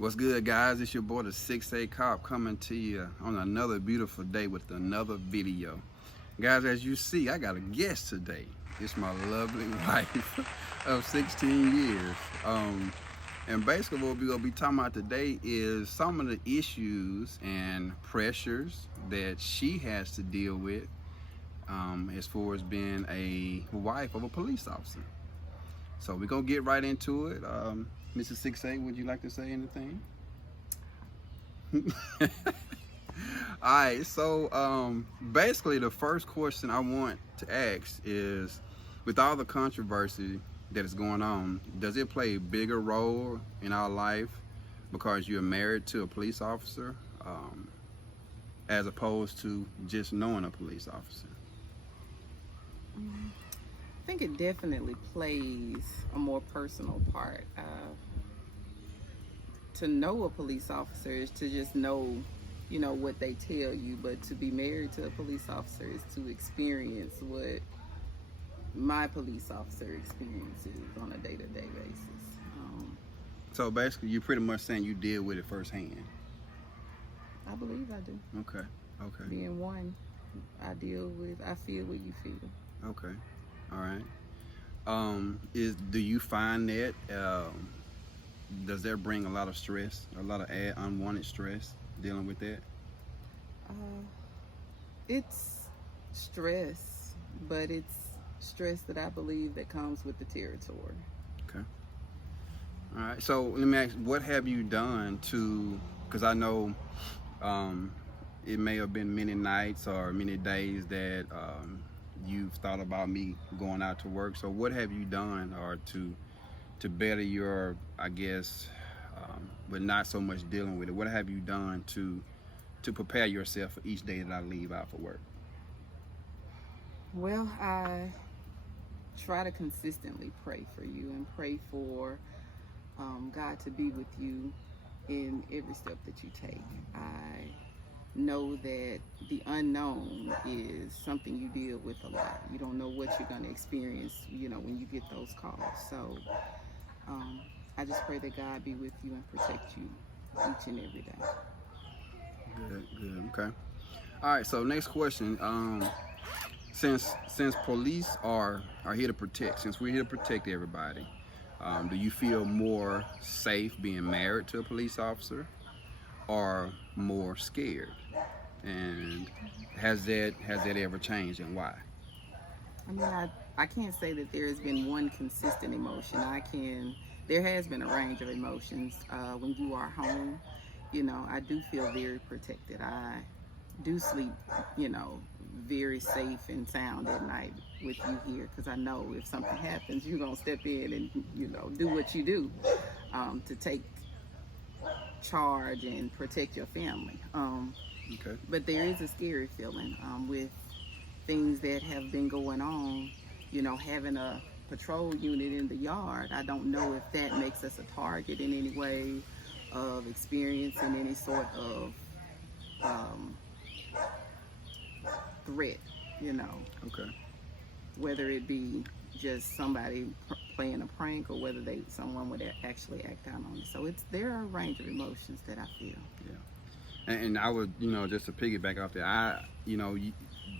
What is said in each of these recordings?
What's good, guys? It's your boy, the 6A Cop, coming to you on another beautiful day with another video. Guys, as you see, I got a guest today. It's my lovely wife of 16 years. And basically what we're going to be talking about today is some of the issues and pressures that she has to deal with as far as being a wife of a police officer. So we're going to get right into it. Mrs. 6A, would you like to say anything? Alright, so basically the first question I want to ask is, with all the controversy that is going on, does it play a bigger role in our life because you're married to a police officer as opposed to just knowing a police officer? I think it definitely plays a more personal part. To know a police officer is to just know, what they tell you, but to be married to a police officer is to experience what my police officer experiences on a day-to-day basis. So basically, you're pretty much saying you deal with it firsthand. I believe I do. Okay. Being one, I feel what you feel. Okay. All right. Do you find that does that bring a lot of stress, a lot of unwanted stress dealing with that? It's stress, but it's stress that I believe that comes with the territory. Okay. All right. So let me ask, what have you done to? Because I know it may have been many nights or many days that you've thought about me going out to work. So what have you done or to better your, I guess, but not so much dealing with it? What have you done to prepare yourself for each day that I leave out for work? Well, I try to consistently pray for you and pray for God to be with you in every step that you take. I know that the unknown is something you deal with a lot. You don't know what you're going to experience, when you get those calls. So I just pray that God be with you and protect you each and every day. Good. Okay. All right. So next question. Since police are here to protect, since we're here to protect everybody, do you feel more safe being married to a police officer, or more scared? And has that ever changed, and why? I mean, I can't say that there has been one consistent emotion. There has been a range of emotions. When you are home, I do feel very protected. I do sleep, very safe and sound at night with you here, because I know if something happens, you're going to step in and, do what you do to take charge and protect your family. Okay. But there is a scary feeling with things that have been going on, having a patrol unit in the yard. I don't know if that makes us a target in any way of experiencing any sort of threat, Okay. whether it be just somebody playing a prank or whether someone would actually act out on it. So there are a range of emotions that I feel. Yeah. And I would, just to piggyback off that,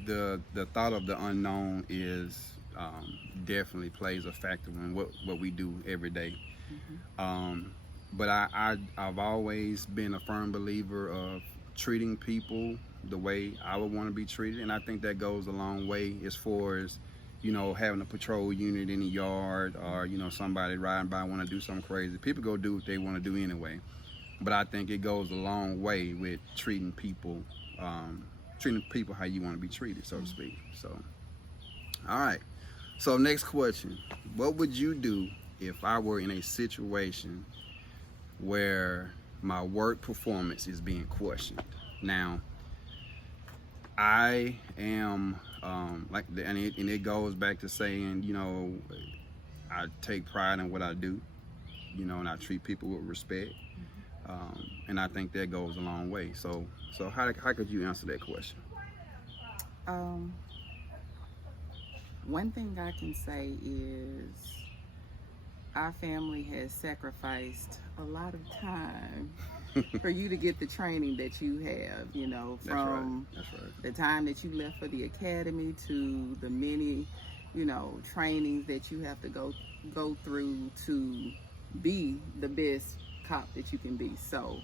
the thought of the unknown is definitely plays a factor in what we do every day. Mm-hmm. But I've always been a firm believer of treating people the way I would want to be treated, and I think that goes a long way as far as having a patrol unit in the yard, or somebody riding by want to do something crazy. People go do what they want to do anyway, but I think it goes a long way with treating people how you want to be treated, so to speak. So, all right. So next question: what would you do if I were in a situation where my work performance is being questioned? Now, I am and it goes back to saying, I take pride in what I do, and I treat people with respect, and I think that goes a long way. So how could you answer that question? One thing I can say is our family has sacrificed a lot of time for you to get the training that you have, you know, from That's right. the time that you left for the academy to the many, you know, trainings that you have to go through to be the best cop that you can be. So,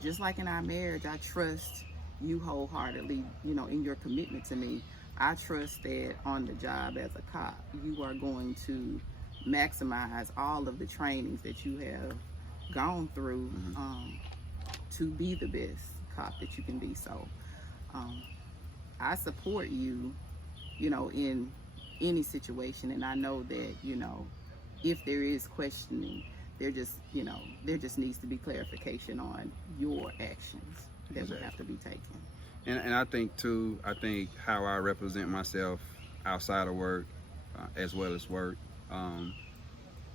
just like in our marriage, I trust you wholeheartedly, you know, in your commitment to me. I trust that on the job as a cop, you are going to maximize all of the trainings that you have gone through to be the best cop that you can be. So I support you, you know, in any situation, and I know that, you know, if there is questioning, there just needs to be clarification on your actions that would have to be taken. And I think too, how I represent myself outside of work, as well as work,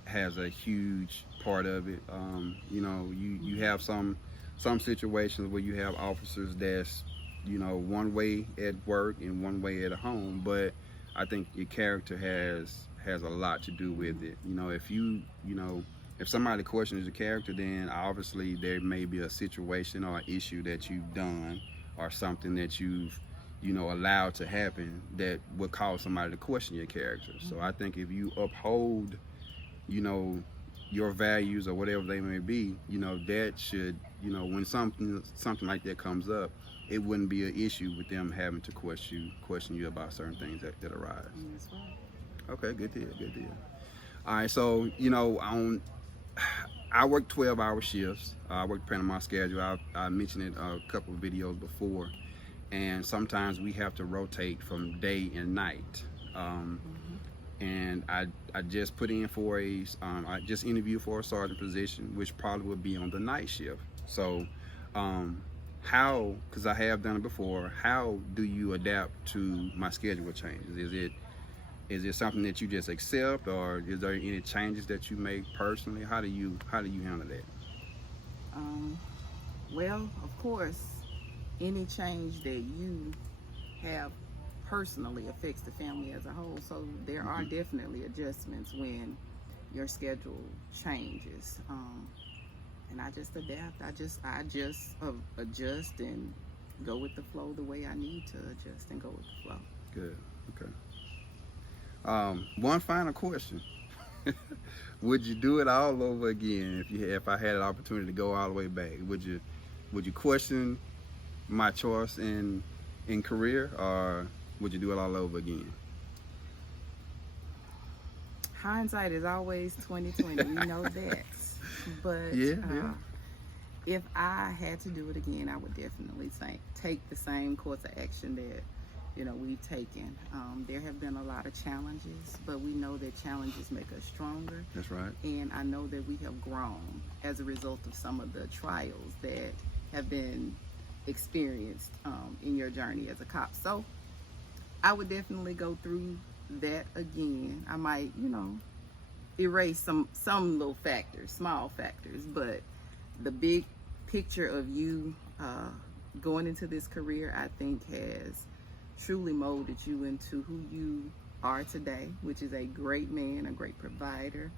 has a huge part of it. You know, you have some situations where you have officers that's, you know, one way at work and one way at home, but I think your character has a lot to do with it. You know, if somebody questions your character, then obviously there may be a situation or an issue that you've done or something that you've, you know, allowed to happen that would cause somebody to question your character. So I think if you uphold, you know, your values or whatever they may be, you know, that should, you know, when something like that comes up, it wouldn't be an issue with them having to question you about certain things that arise. That's right. Okay, good deal. All right, so, you know, I work 12-hour shifts. I work depending on my schedule. I mentioned it a couple of videos before, and sometimes we have to rotate from day and night. And I just put in for I just interviewed for a sergeant position, which probably would be on the night shift. So, how, because I have done it before, how do you adapt to my schedule changes? Is it something that you just accept, or is there any changes that you make personally? How do you handle that? Well, of course, any change that you have personally affects the family as a whole. So there are definitely adjustments when your schedule changes. And I just adapt. I just adjust and go with the flow the way I need to adjust and go with the flow. Good. Okay. One final question. Would you do it all over again if I had an opportunity to go all the way back? Would you question my choice in career, or would you do it all over again? Hindsight is always 20/20. We know that. But if I had to do it again, I would definitely take the same course of action that, you know, we've taken. There have been a lot of challenges, but we know that challenges make us stronger. That's right. And I know that we have grown as a result of some of the trials that have been experienced in your journey as a cop. So I would definitely go through that again. I might, you know, erase some little factors, small factors, but the big picture of you going into this career, I think, has truly molded you into who you are today, which is a great man, a great provider,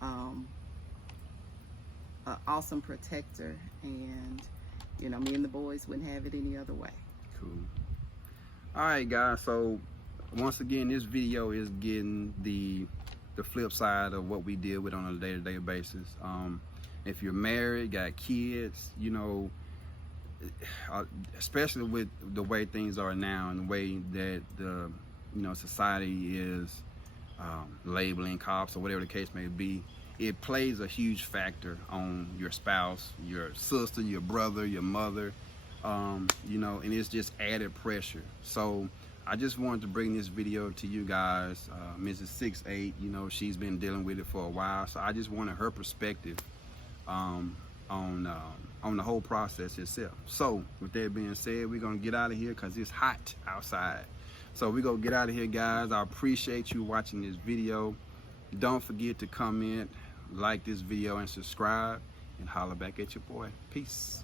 an awesome protector, and, you know, me and the boys wouldn't have it any other way. Cool. All right, guys, so once again, this video is getting the flip side of what we deal with on a day-to-day basis. If you're married, got kids, you know, especially with the way things are now and the way that the, you know, society is labeling cops or whatever the case may be, it plays a huge factor on your spouse, your sister, your brother, your mother, you know, and it's just added pressure. So I just wanted to bring this video to you guys. Mrs. 6'8", you know, she's been dealing with it for a while, so I just wanted her perspective on the whole process itself. So with that being said, we're gonna get out of here because it's hot outside. So we're gonna get out of here, guys. I appreciate you watching this video. Don't forget to comment, like this video, and subscribe, and holler back at your boy. Peace.